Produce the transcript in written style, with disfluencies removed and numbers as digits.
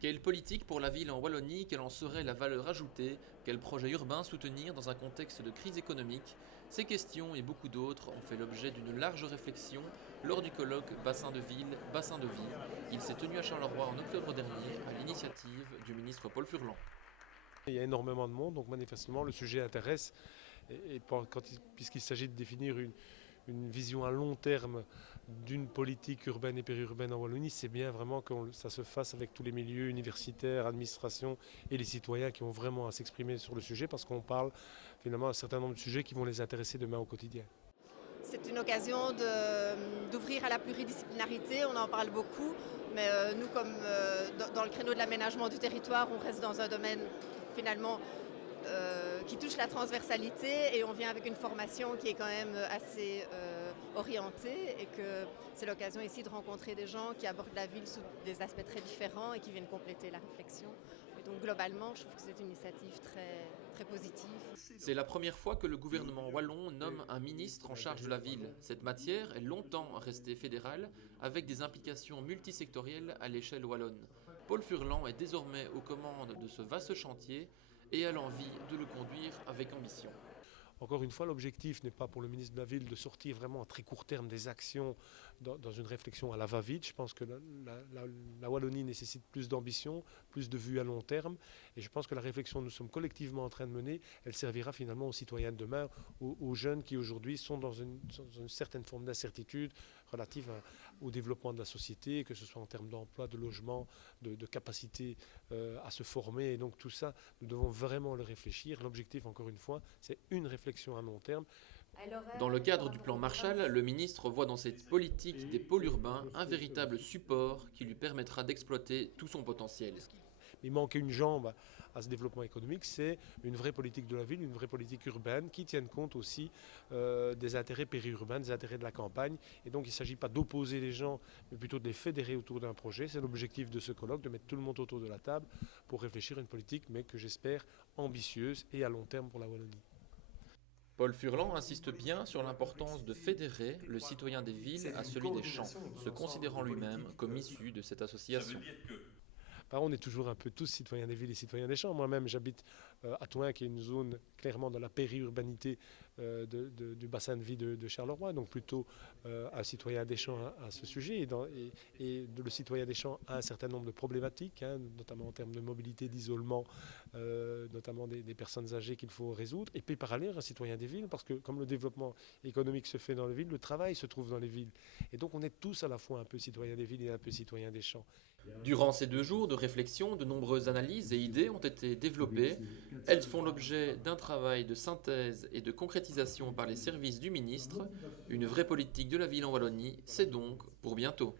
Quelle politique pour la ville en Wallonie, quelle en serait la valeur ajoutée, quel projet urbain soutenir dans un contexte de crise économique? Ces questions et beaucoup d'autres ont fait l'objet d'une large réflexion lors du colloque Bassin de ville, bassin de vie. Il s'est tenu à Charleroi en octobre dernier à l'initiative du ministre Paul Furlan. Il y a énormément de monde, donc manifestement le sujet intéresse. Puisqu'il s'agit de définir une vision à long terme d'une politique urbaine et périurbaine en Wallonie, c'est bien vraiment que ça se fasse avec tous les milieux universitaires, administration et les citoyens qui ont vraiment à s'exprimer sur le sujet, parce qu'on parle finalement d'un certain nombre de sujets qui vont les intéresser demain au quotidien. C'est une occasion d'ouvrir à la pluridisciplinarité, on en parle beaucoup, mais nous, comme dans le créneau de l'aménagement du territoire, on reste dans un domaine finalement qui touche la transversalité et on vient avec une formation qui est quand même assez orientée et que c'est l'occasion ici de rencontrer des gens qui abordent la ville sous des aspects très différents et qui viennent compléter la réflexion. Et donc globalement, je trouve que c'est une initiative très, très positive. C'est la première fois que le gouvernement wallon nomme un ministre en charge de la ville. Cette matière est longtemps restée fédérale, avec des implications multisectorielles à l'échelle wallonne. Paul Furlan est désormais aux commandes de ce vaste chantier et a l'envie de le conduire avec ambition. Encore une fois, l'objectif n'est pas pour le ministre de la Ville de sortir vraiment à très court terme des actions dans une réflexion à la va-vite. Je pense que la Wallonie nécessite plus d'ambition, plus de vue à long terme. Et je pense que la réflexion que nous sommes collectivement en train de mener, elle servira finalement aux citoyens de demain, aux jeunes qui aujourd'hui sont dans une certaine forme d'incertitude relative au développement de la société, que ce soit en termes d'emploi, de logement, de capacité à se former. Et donc tout ça, nous devons vraiment le réfléchir. L'objectif, encore une fois, c'est une réflexion à long terme. Dans le cadre du plan Marshall, le ministre voit dans cette politique des pôles urbains un véritable support qui lui permettra d'exploiter tout son potentiel. Il manque une jambe à ce développement économique, c'est une vraie politique de la ville, une vraie politique urbaine qui tienne compte aussi des intérêts périurbains, des intérêts de la campagne. Et donc il ne s'agit pas d'opposer les gens, mais plutôt de les fédérer autour d'un projet. C'est l'objectif de ce colloque, de mettre tout le monde autour de la table pour réfléchir à une politique, mais que j'espère ambitieuse et à long terme pour la Wallonie. Paul Furlan insiste bien sur l'importance de fédérer le citoyen des villes à celui des champs, se considérant lui-même comme issu de cette association. On est toujours un peu tous citoyens des villes et citoyens des champs. Moi-même, j'habite à Touin, qui est une zone clairement dans la périurbanité du bassin de vie de Charleroi, donc plutôt un citoyen des champs à ce sujet. Le citoyen des champs a un certain nombre de problématiques, notamment en termes de mobilité, d'isolement, notamment des personnes âgées qu'il faut résoudre. Et puis par ailleurs, un citoyen des villes, parce que comme le développement économique se fait dans les villes, le travail se trouve dans les villes. Et donc on est tous à la fois un peu citoyens des villes et un peu citoyens des champs. Durant ces 2 jours de réflexion, de nombreuses analyses et idées ont été développées. Elles font l'objet d'un travail de synthèse et de concrétisation par les services du ministre. Une vraie politique de la ville en Wallonie, c'est donc pour bientôt.